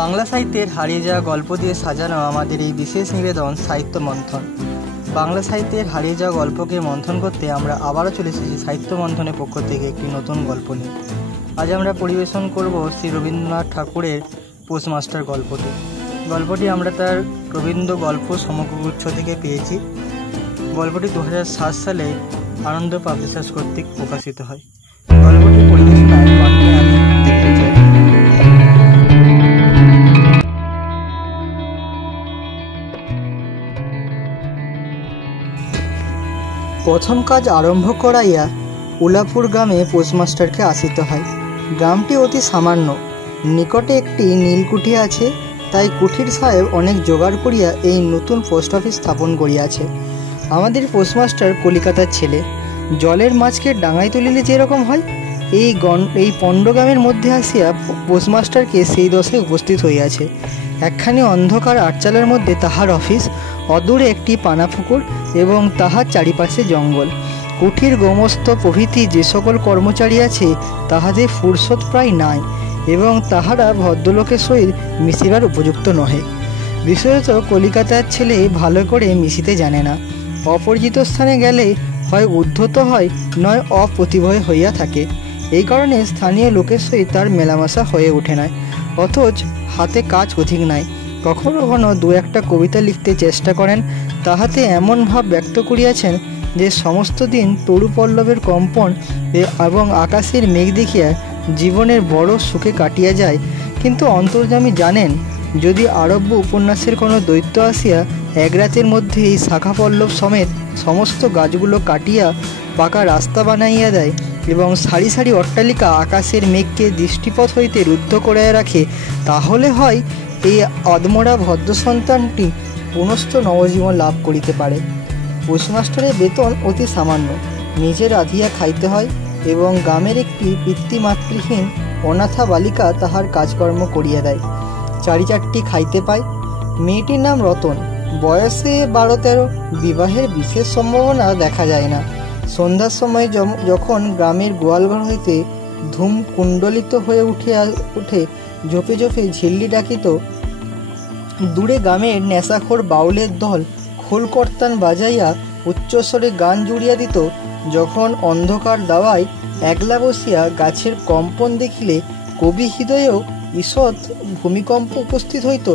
বাংলা সাহিত্যের হারিয়ে যাওয়া গল্প দিয়ে সাজানো আমাদের এই বিশেষ নিবেদন সাহিত্য মন্থন। বাংলা সাহিত্যের হারিয়ে যাওয়া গল্পকে মন্থন করতে আমরা আবারও চলে এসেছি সাহিত্য মন্থনের পক্ষ থেকে একটি নতুন গল্প নিয়ে। আজ আমরা পরিবেশন করব শ্রী রবীন্দ্রনাথ ঠাকুরের পোস্টমাস্টার গল্পটি আমরা তার রবীন্দ্র গল্প সমগ্রগুচ্ছ থেকে পেয়েছি। গল্পটি 2007 সালে আনন্দ পাবলিশার্স কর্তৃক প্রকাশিত হয়। গল্পটি পরিবেশনায় কণ্ঠে আমি দেখতে চাই। প্রথম কাজ আরম্ভ করাইয়া উলাপুর গ্রামে পোস্টমাস্টারকে আসিতে হয়। গ্রামটি অতি সামান্য, নিকটে একটি নীলকুঠি আছে, তাই কুঠির সাহেব অনেক জোগাড় করিয়া এই নতুন পোস্ট অফিস স্থাপন করিয়াছে। আমাদের পোস্টমাস্টার কলিকাতার ছেলে, জলের মাছকে ডাঙায় তুলিলে যেরকম হয়, এই পণ্ডগ্রামের মধ্যে আসিয়া পোস্টমাস্টারকে সেই দশায় উপস্থিত হইয়াছে। একখানি অন্ধকার আটচালার মধ্যে তাহার অফিস, অদূরে একটি পানাপুকুর এবং তাহার চারিপাশে জঙ্গল। কুঠির গোমস্ত প্রভৃতি যে সকল কর্মচারী আছে তাহাদের ফুরসত প্রায় নাই এবং তাহারা ভদ্রলোকের সহিত মিশিবার উপযুক্ত নহে। বিশেষত কলিকাতার ছেলে ভালো করে মিশিতে জানে না। অপরিচিত স্থানে গেলে হয় উদ্ধত হয়, নয় অপ্রতিভয় হইয়া থাকে। এই কারণে স্থানীয় লোকের সহিত তার মেলামেশা হয়ে ওঠে না। অথচ হাতে কাজ অধিক নাই। কখনো কখনো দু একটা কবিতা লিখতে চেষ্টা করেন, তাহাতে এমন ভাব ব্যক্ত করিয়াছেন যে সমস্ত দিন তরু পল্লবের কম্পন এবং আকাশের মেঘ দেখিয়া জীবনের বড় সুখে কাটিয়া যায়। কিন্তু অন্তর্যামী জানেন, যদি আরব্য উপন্যাসের কোনো দৈত্য আসিয়া এক রাতের মধ্যে এই শাখা পল্লব সমেত সমস্ত গাছগুলো কাটিয়া পাকা রাস্তা বানাইয়া দেয় এবং সারি সারি অট্টালিকা আকাশের মেঘকে দৃষ্টিপথ হইতে রুদ্ধ করাইয়া রাখে, তাহলে হয় এই অদমরা ভদ্র সন্তানটি পুনশ্চ নবজীবন লাভ করিতে পারে। পোস্টমাস্টারের বেতন অতি সামান্য, নিজে রাঁধিয়া খাইতে হয় এবং গ্রামের একটি পিতৃমাতৃহীন অনাথা বালিকা তাহার কাজকর্ম করিয়া দেয়। 4টি খাইতে পায়। মেয়েটির নাম রতন, বয়সে 12-13, বিবাহের বিশেষ সম্ভাবনা দেখা যায় না। সন্ধ্যার সময় যখন গ্রামের গোয়ালঘর হইতে ধূম কুণ্ডলিত হয়ে উঠে ঝোপে ঝোপে ঝিল্লি ডাকিত, দূরে গ্রামের নেশাখোর বাউলের দল খোল কর্তান বাজাইয়া উচ্চস্বরে গান জুড়িয়া দিত, যখন অন্ধকার দাওয়ায় একলা বসিয়া গাছের কম্পন দেখিলে কবি হৃদয়েও ঈষৎ ভূমিকম্প উপস্থিত হইত,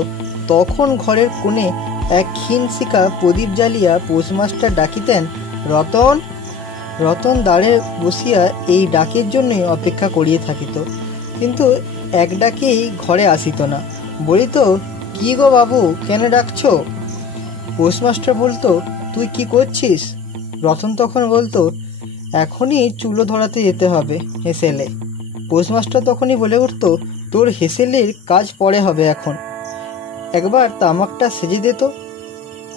তখন ঘরের কোণে এক ক্ষীণ শিখা প্রদীপ জ্বালিয়া পোস্টমাস্টার ডাকিতেন, রতন। রতন দাঁড়ে বসিয়া এই ডাকের জন্যই অপেক্ষা করিয়া থাকিত, কিন্তু এক ডাকেই ঘরে আসিত না। বলিত, কি গো বাবু, কেন ডাকছ? পোস্টমাস্টার বলতো, তুই কি করছিস? রতন তখন বলতো, এখনই চুলো ধরাতে যেতে হবে হেসেলে। পোস্টমাস্টার তখনই বলে উঠত, তোর হেসেলের কাজ পরে হবে, এখন একবার তামাকটা সেজে দিত।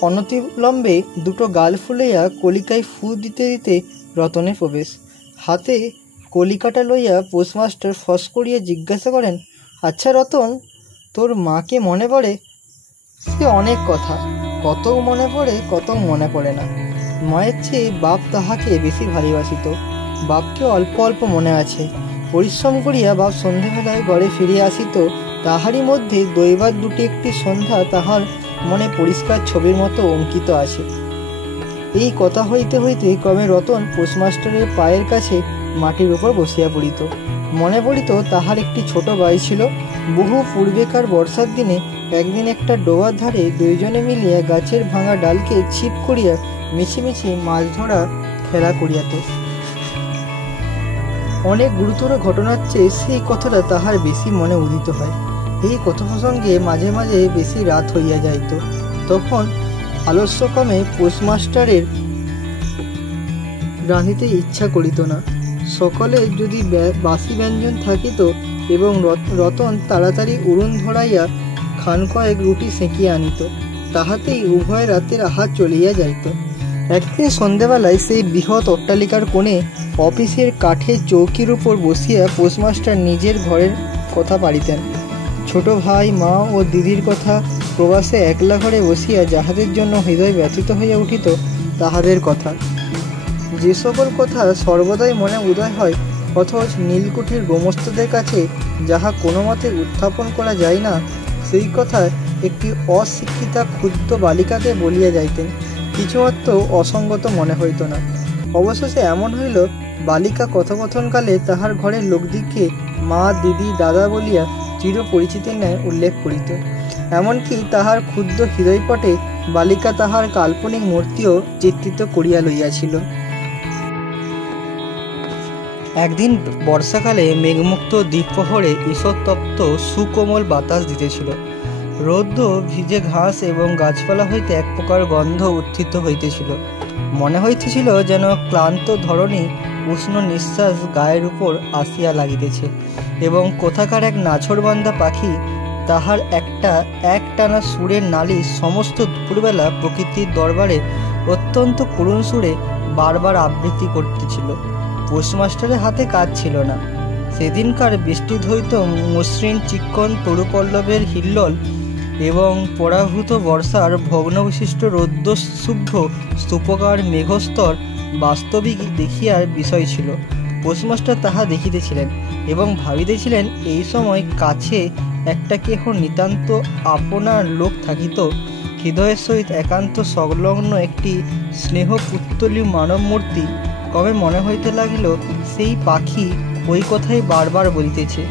অনতিবিলম্বে দুটো গাল ফুলাইয়া কলিকায় ফু দিতে দিতে রতনের প্রবেশ। হাতে কলিকাটা লইয়া পোস্টমাস্টার ফস করিয়া জিজ্ঞাসা করেন, আচ্ছা রতন, তোর মাকে মনে পড়ে? সে অনেক কথা, কত মনে পড়ে, কত মনে পড়ে না। মায়ের চেয়ে বাপ তাহাকে বেশি ভালোবাসিত। বাপকে অল্প অল্প মনে আছে। পরিশ্রম করিয়া বাপ সন্ধ্যাবেলায় ঘরে ফিরিয়া আসিত, তাহারই মধ্যে দৈবাত দুটি একটি সন্ধ্যা তাহার মনে পরিষ্কার ছবির মতো অঙ্কিত আছে। এই কথা হইতে হইতে ক্রমে রতন পোস্টমাস্টারের পায়ের কাছে মাটির উপর বসিয়া পড়িত। মনে পড়িত তাহার একটি ছোট ভাই ছিল। বহু পূর্বেকার বর্ষার দিনে একদিন একটা ডোবার ধারে দুইজনে মিলিয়া গাছের ভাঙা ডালকে ছিপ করিয়া মিছিমিছি মাছ ধরা খেলা করিয়াত। অনেক গুরুতর ঘটনার চেয়ে সেই কথাটা তাহার বেশি মনে উদিত হয়। এই কথোপসঙ্গে মাঝে মাঝে বেশি রাত হইয়া যাইত। তখন আলস্যক্রমে পোস্টমাস্টারের রাঁধিতে ইচ্ছা করিত না। সকলে যদি বাসি ব্যঞ্জন থাকিত এবং রতন তাড়াতাড়ি উড়ন ধরাইয়া খান কয়েক রুটি সেঁকিয়া আনিত, তাহাতেই উভয় রাতের আহার চলিয়া যাইত। একদিন সন্ধ্যাবেলায় সেই বৃহৎ অট্টালিকার কোণে অফিসের কাঠের চৌকির উপর বসিয়া পোস্টমাস্টার নিজের ঘরের কথা পাড়িতেন। ছোট ভাই, মা ও দিদির কথা, প্রবাসে একলা ঘরে বসিয়া যাহাদের জন্য হৃদয় ব্যথিত হইয়া উঠিত তাহাদের কথা, যে সকল কথা সর্বদাই মনে উদয় হয়, অথচ নীলকুঠির গোমস্তদের কাছে যাহা কোনো মতে উত্থাপন করা যায় না, সেই কথা একটি অশিক্ষিতা ক্ষুদ্র বালিকাকে বলিয়া যাইতেন, কিছুমাত্র অসঙ্গত মনে হইত না। অবশেষে এমন হইল, বালিকা কথোপকথনকালে তাহার ঘরের লোকদিগকে মা, দিদি, দাদা বলিয়া চির পরিচিতির ন্যায় উল্লেখ করিত। এমনকি তাহার ক্ষুদ্র হৃদয়পটে বালিকা তাহার কাল্পনিক মূর্তিও চিত্রিত করিয়া লইয়াছিল। একদিন বর্ষাকালে মেঘমুক্ত দ্বীপপ্রহরে ঈষৎতপ্ত সুকোমল বাতাস দিতেছিল। রৌদ্র ভিজে ঘাস এবং গাছপালা হইতে এক প্রকার গন্ধ উত্থিত হইতেছিল। মনে হইতেছিল যেন ক্লান্ত ধরণী উষ্ণ নিঃশ্বাস গায়ের উপর আসিয়া লাগিতেছে এবং কোথাকার এক নাছোড়বান্দা পাখি তাহার একটানা সুরের নালিশ সমস্ত দুপুরবেলা প্রকৃতির দরবারে অত্যন্ত করুণ সুরে বারবার আবৃত্তি করতেছিল। পোস্টমাস্টারের হাতে কাজ ছিল না। সেদিনকার বৃষ্টিধৌত মসৃণ চিক্কণ তরুপল্লবের হিল্লোল এবং পরাভূত বর্ষার ভগ্নবিশিষ্ট রৌদ্রশুভ্র স্তূপকার মেঘস্তর বাস্তবিক দেখিয়ার বিষয় ছিল। পোস্টমাস্টার তাহা দেখিতেছিলেন এবং ভাবিতেছিলেন, এই সময় কাছে একটা কেহ নিতান্ত আপনার লোক থাকিত, হৃদয়ের সহিত একান্ত সংলগ্ন একটি স্নেহ পুত্তলী মানব মূর্তি। কবে মনে হইতে লাগিল, সেই পাখি ওই কথাই বারবার বলিতেছে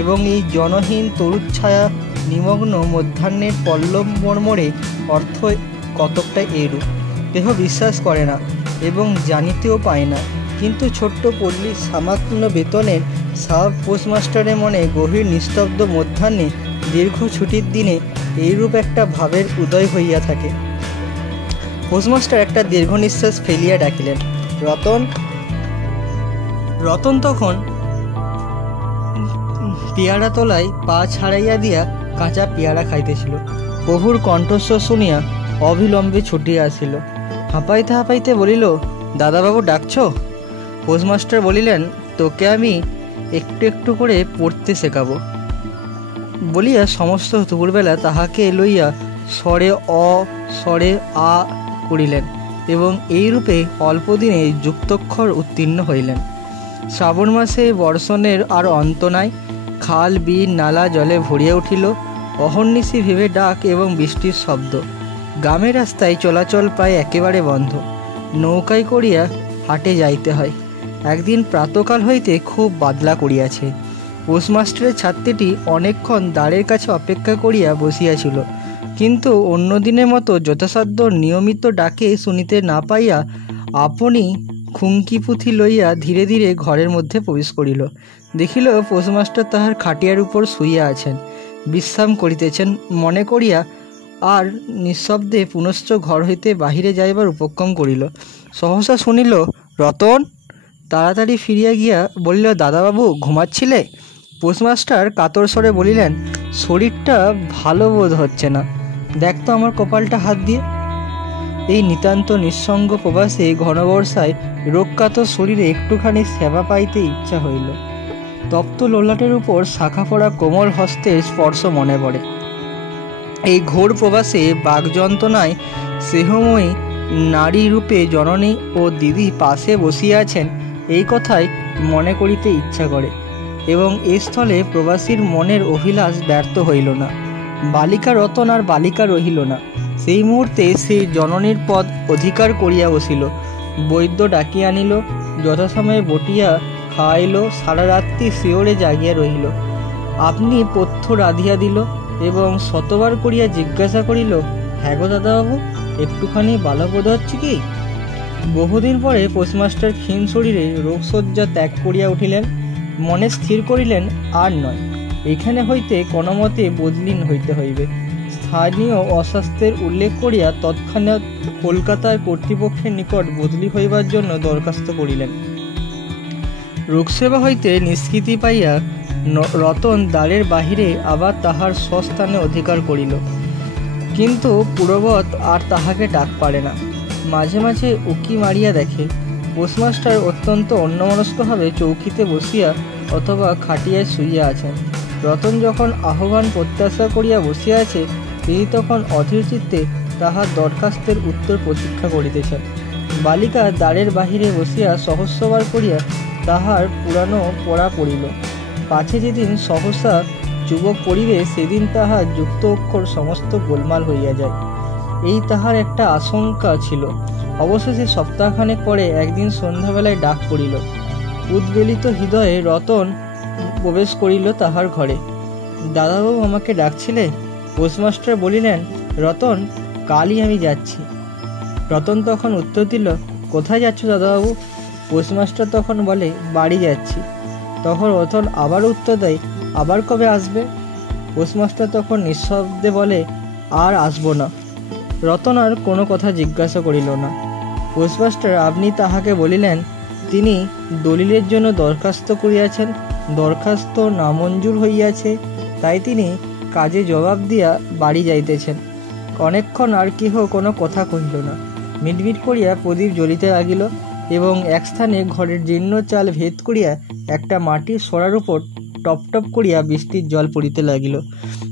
এবং এই জনহীন তরুচ্ছায়া নিমগ্ন মধ্যাহ্নের পল্লব মর্মরে অর্থ কতকটা এরূপ। দেহ বিশ্বাস করে না এবং জানিতেও পায় না, কিন্তু ছোট্ট পল্লীর সামান্য বেতনের সাব পোস্টমাস্টারের মনে গভীর নিস্তব্ধ মধ্যাহ্নে দীর্ঘ ছুটির দিনে এইরূপ একটা ভাবের উদয় হইয়া থাকে। পোস্টমাস্টার একটা দীর্ঘ নিঃশ্বাস ফেলিয়া ডাকিলেন, রতন। রতন তখন পেয়ারা তলায় পা ছাড়াইয়া দিয়া কাঁচা পেয়ারা খাইতেছিল। প্রভুর কণ্ঠস্বর শুনিয়া অবিলম্বে ছুটিয়া আসিল। হাঁপাইতে হাঁপাইতে বলিল, দাদাবাবু ডাকছ? পোস্টমাস্টার বলিলেন, তোকে আমি একটু একটু করে পড়তে শেখাবো বলিয়া সমস্ত দুপুরবেলা তাহাকে লইয়া স্বরে অ স্বরে আ করিলেন এবং এইরূপে অল্পদিনে যুক্তাক্ষর উত্তীর্ণ হইলেন। শ্রাবণ মাসে বর্ষণের আর অন্ত নাই। খাল, বিল, নালা জলে ভরিয়া উঠিল। অহর্নিশি ভেবে ডাক এবং বৃষ্টির শব্দ। গ্রামের রাস্তায় চলাচল প্রায় একেবারে বন্ধ। নৌকায় করিয়া হাটে যাইতে হয়। একদিন প্রাতকাল হইতে খুব বাদলা করিয়াছে। পোস্টমাস্টারের ছাত্রীটি অনেকক্ষণ দ্বারের কাছে অপেক্ষা করিয়া বসিয়াছিল, কিন্তু অন্য দিনের মতো যথাসাধ্য নিয়মিত ডাকে শুনিতে না পাইয়া আপনি খুঙ্কি পুঁথি লইয়া ধীরে ধীরে ঘরের মধ্যে প্রবেশ করিল। দেখিল পোস্টমাস্টার তাহার খাটিয়ার উপর শুইয়া আছেন, বিশ্রাম করিতেছেন মনে করিয়া আর নিঃশব্দে পুনশ্চ ঘর হইতে বাহিরে যাইবার উপক্রম করিল। সহসা শুনিল, রতন। তাড়াতাড়ি ফিরিয়া গিয়া বলিল, দাদাবাবু ঘুমাচ্ছিলে? পোস্টমাস্টার কাতর স্বরে বলিলেন, শরীরটা ভালো বোধ হচ্ছে না, দেখ তো আমার কপালটা হাত দিয়ে। এই নিতান্ত নিঃসঙ্গ প্রবাসে ঘনবর্ষায় রোগকাতর শরীরে একটুখানি সেবা পাইতে ইচ্ছা হইল। তপ্ত ললাটের উপর শাখা পড়া কোমল হস্তের স্পর্শ মনে পড়ে। এই ঘোর প্রবাসে বাগযন্ত্রণায় স্নেহময়ী নারী রূপে জননী ও দিদি পাশে বসিয়া আছেন, এই কথাই মনে করিতে ইচ্ছা করে এবং এই স্থলে প্রবাসীর মনের অভিলাষ ব্যর্থ হইল না। বালিকা রতন আর বালিকা রহিল না। সেই মুহূর্তে সেই জননীর পদ অধিকার করিয়া বসিল। বৈদ্য ডাকিয়া আনিল, যথাসময়ে বটিয়া খাওয়াইল, সারা রাত্রি শিওরে জাগিয়া রহিল। আপনি পথ্য রাধিয়া দিল এবং শতবার করিয়া জিজ্ঞাসা করিল, হ্যাঁ গো দাদাবাবু, একটুখানি ভালো বোধ হচ্ছে কি? বহুদিন পরে পোস্টমাস্টার ক্ষীণ শরীরে রোগশয্যা ত্যাগ করিয়া উঠিলেন। মনে স্থির করিলেন, আর নয়, এখানে হইতে কোনোমতে বদলিন হইতে হইবে। স্থানীয় অস্বাস্থ্যের উল্লেখ করিয়া তৎক্ষণাৎ কলকাতায় কর্তৃপক্ষের নিকট বদলি হইবার জন্য দরখাস্ত করিলেন। রোগসেবা হইতে নিষ্কৃতি পাইয়া রতন দ্বারের বাহিরে আবার তাহার স্বস্থানে অধিকার করিল, কিন্তু পূর্ববৎ আর তাহাকে ডাক পারে না। মাঝে মাঝে উকি মারিয়া দেখে পোস্টমাস্টার অত্যন্ত অন্যমনস্কভাবে চৌকিতে বসিয়া অথবা খাটিয়ায় শুইয়া আছেন। রতন যখন আহ্বান প্রত্যাশা করিয়া বসিয়া আছে, তিনি তখন অধীর চিত্তে তাহার দরখাস্তের উত্তর প্রতীক্ষা করিতেছেন। বালিকা দ্বারের বাহিরে বসিয়া সহস্রবার করিয়া তাহার পুরানো পড়া পড়িল। পাছে যেদিন সহসা যুবক পরিবেশ সেদিন তাহার যুক্ত অক্ষর সমস্ত গোলমাল হইয়া যায়, এই তাহার একটা আশঙ্কা ছিল। অবশেষে সপ্তাহখানেক পরে একদিন সন্ধ্যাবেলায় ডাক পড়িল। উদ্বেলিত হৃদয়ে রতন প্রবেশ করিল তাহার ঘরে। দাদাবাবু আমাকে ডাকছিলে? পোস্টমাস্টার বলিলেন, রতন, কালই আমি যাচ্ছি। রতন তখন উত্তর দিল, কোথায় যাচ্ছ দাদাবাবু? পোস্টমাস্টার তখন বলে, বাড়ি যাচ্ছি। তখন রতন আবার উত্তর দেয়, আবার কবে আসবে? পোস্টমাস্টার তখন নিঃশব্দে বলে, আর আসবো না। রতন আর কোনো কথা জিজ্ঞাসা করিল না। পোস্টমাস্টার আপনি তাহাকে বলিলেন, তিনি দলিলের জন্য দরখাস্ত করিয়াছেন, দরখাস্ত নামঞ্জুর হইয়াছে, তাই তিনি কাজে জবাব দিয়া বাড়ি যাইতেছেন। অনেকক্ষণ আর কেহ কোনো কথা কহিল না। মিটমিট করিয়া প্রদীপ জ্বলিতে লাগিল এবং এক স্থানে ঘরের জীর্ণ চাল ভেদ করিয়া একটা মাটির সরার উপর টপ টপ করিয়া বৃষ্টির জল পড়িতে লাগিল।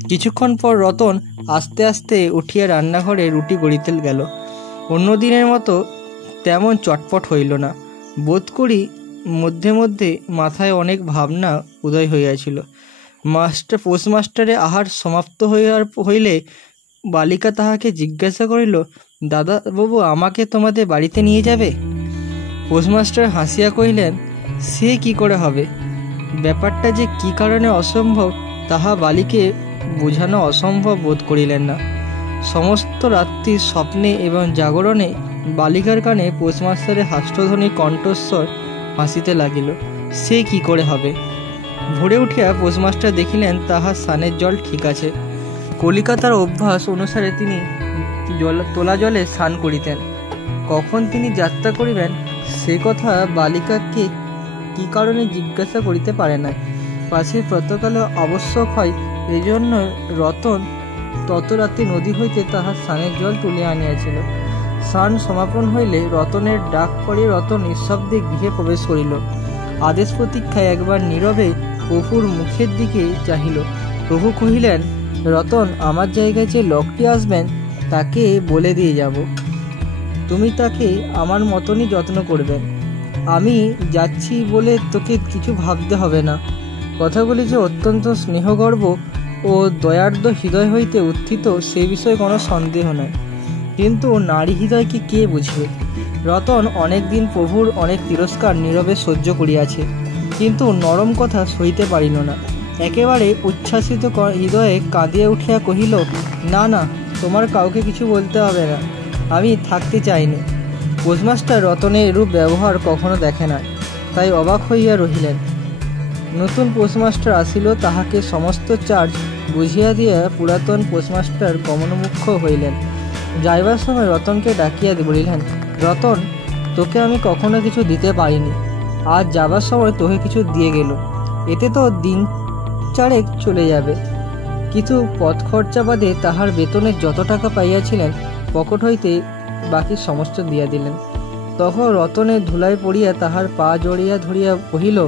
কিছুক্ষণ পর রতন আস্তে আস্তে উঠিয়া রান্নাঘরে রুটি গড়িতে গেল। অন্য দিনের মতো তেমন চটপট হইল না। বোধ করি মধ্যে মধ্যে মাথায় অনেক ভাবনা উদয় হইয়াছিল। পোস্টমাস্টারের আহার সমাপ্ত হইলে বালিকা তাহাকে জিজ্ঞাসা করিল, দাদাবাবু আমাকে তোমাদের বাড়িতে নিয়ে যাবে? পোস্টমাস্টার হাসিয়া কহিলেন, সে কি করে হবে? ব্যাপারটা যে কি কারণে অসম্ভব তাহা বালিকে বোঝানো অসম্ভব বোধ করিলেন না। সমস্ত রাত্রি স্বপ্নে এবং জাগরণে বালিকার কানে পোস্টমাস্টারের হাস্যধ্বনি কণ্ঠস্বর হাসিতে লাগিল। সে কি করে হবে? ভোরে উঠিয়া পোস্টমাস্টার দেখিলেন তাহার স্নানের জল ঠিক আছে। কলিকাতার অভ্যাস অনুসারে তিনি তোলা জলে স্নান করিতেন। কখন তিনি যাত্রা করিবেন সে কথা বালিকাকে কি কারণে জিজ্ঞাসা করিতে পারে না। পাছে প্রাতকালে আবশ্যক হয়, এজন্য রতন তত রাতে নদী হইতে তাহার স্নানের জল তুলিয়া আনিয়াছিল। স্নান সমাপন হইলে রতনের ডাক পরে রতন নিঃশব্দে গৃহে প্রবেশ করিল। আদেশ প্রতীক্ষায় একবার নীরবে প্রভুর মুখের দিকে চাহিল। প্রভু কহিলেন, রতন, আমার জায়গায় যে লোকটি আসবেন তাকে বলে দিয়ে যাব, তুমি তাকে আমার মতনই যত্ন করবেন। আমি যাচ্ছি বলে তোকে কিছু ভাবতে হবে না। কথাগুলি যে অত্যন্ত স্নেহগর্ভ ও দয়ার্দ্র হৃদয় হইতে উত্থিত সে বিষয়ে কোনো সন্দেহ নাই, কিন্তু নারী হৃদয়কে কে বুঝবে? রতন অনেক দিন প্রভুর অনেক তিরস্কার নীরবে সহ্য করিয়াছে, কিন্তু নরম কথা সইতে পারিল না। একেবারে উচ্ছ্বাসিত হৃদয়ে কাঁদিয়া উঠিয়া কহিল, না না, তোমার কাউকে কিছু বলতে হবে না, আমি থাকতে চাইনি। পোস্টমাস্টার রতনের এরূপ ব্যবহার কখনো দেখে না, তাই অবাক হইয়া রহিলেন। নতুন পোস্টমাস্টার আসিল, তাহাকে সমস্ত চার্জ বুঝিয়া দিয়া পুরাতন পোস্টমাস্টার গমনমুখ্য হইলেন। যাইবার সময় রতনকে ডাকিয়া বলিলেন, রতন, তোকে আমি কখনো কিছু দিতে পারিনি, আজ যাবার সময় তোকে কিছু দিয়ে গেল, এতে তো দিন চারেক চলে যাবে। কিছু পথ খরচা বাদে তাহার বেতনের যত টাকা পাইয়াছিলেন পকেট হইতে বাকি সমস্ত দিয়া দিলেন। তখন রতনের ধুলায় পড়িয়া তাহার পা জড়িয়া ধরিয়া কহিল,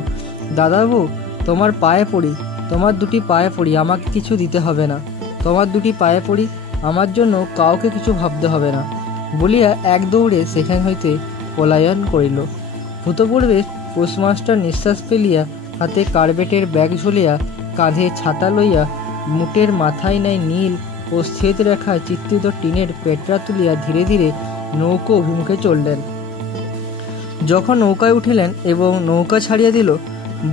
দাদাবাবু, তোমার পায়ে পড়ি, তোমার দুটি পায়ে পড়ি, আমাকে কিছু দিতে হবে না, তোমার দুটি পায়ে পড়ি, আমার জন্য কাউকে কিছু ভাবতে হবে না, বলিয়া এক দৌড়ে সেখান হইতে পলায়ন করিল। ভূতপূর্বে পোস্টমাস্টার নিঃশ্বাস ফেলিয়া হাতে কার্বেটের ব্যাগ ঝুলিয়া কাঁধে ছাতা লইয়া মুটের মাথায় নাই নীল ও শ্বেত রেখা চিত্রিত টিনের পেটরা তুলিয়া ধীরে ধীরে নৌকো অভিমুখে চললেন। যখন নৌকায় উঠিলেন এবং নৌকা ছাড়িয়া দিল,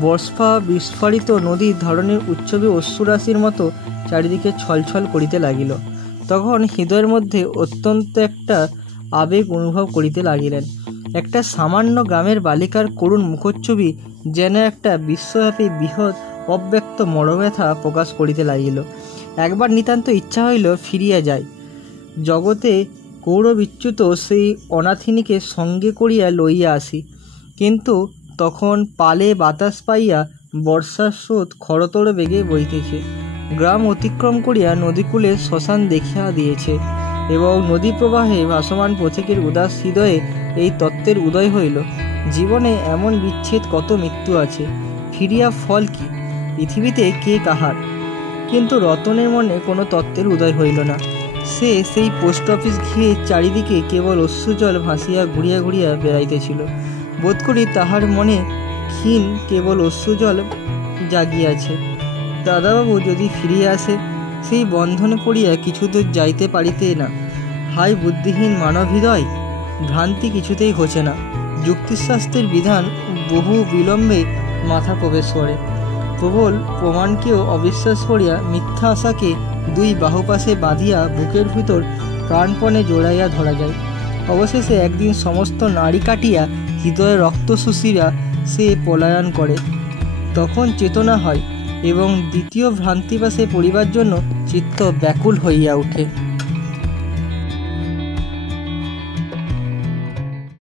বর্ষা বিস্ফারিত নদীর ধরনের উৎসবে অশ্রুরাশির মতো চারিদিকে ছলছল করিতে লাগিল। তখন হৃদয়ের মধ্যে অত্যন্ত একটা আবেগ অনুভব করিতে লাগিলেন। একটা সামান্য গ্রামের বালিকার করুণ মুখচ্ছবি যেন একটা বিশ্বব্যাপী বৃহৎ অব্যক্ত মনোব্যথা প্রকাশ করিতে লাগিল। একবার নিতান্ত ইচ্ছা হইল ফিরিয়া যাই, জগতে গৌরবিচ্যুত সেই অনাথিনীকে সঙ্গে করিয়া লইয়া আসি, কিন্তু তখন পালে বাতাস পাইয়া বর্ষার স্রোত খরতর বেগে বইতেছে। গ্রাম অতিক্রম করিয়া নদীকূলে শ্মশান দেখিয়া দিয়েছে এবং নদী প্রবাহে ভাসমান পথিকের উদাস হৃদয়ে এই তত্ত্বের উদয় হইল, জীবনে এমন বিচ্ছেদ কত মৃত্যু আছে, ফিরিয়া ফল কি, পৃথিবীতে কে কাহার। কিন্তু রতনের মনে কোনো তত্ত্বের উদয় হইল না। সে সেই পোস্ট অফিস ঘিরে চারিদিকে কেবল অশ্রুজল ভাসিয়া ঘুরিয়া ঘুরিয়া বেড়াইতেছিল। বোধ করি তাহার মনে ক্ষীণ কেবল অশ্রুজল জাগিয়াছে। দাদাবাবু যদি ফিরিয়া আসে, সেই বন্ধনে পড়িয়া কিছুদূর যাইতে পারিতে না। হাই বুদ্ধিহীন মানব হৃদয়, ভ্রান্তি কিছুতেই হচ্ছে না। যুক্তিশাস্ত্রের বিধান বহু বিলম্বে মাথা প্রবেশ করে। প্রবল প্রমাণকেও অবিশ্বাস করিয়া মিথ্যা আশাকে দুই বাহুপাশে বাঁধিয়া বুকের ভিতর প্রাণপণে জোড়াইয়া ধরা যায়। অবশেষে একদিন সমস্ত নাড়ি কাটিয়া হৃদয়ে রক্ত শুষিয়া সে পলায়ন করে। তখন চেতনা হয় এবং দ্বিতীয় ভ্রান্তিবাসে পড়িবার জন্য চিত্ত ব্যাকুল হইয়া ওঠে।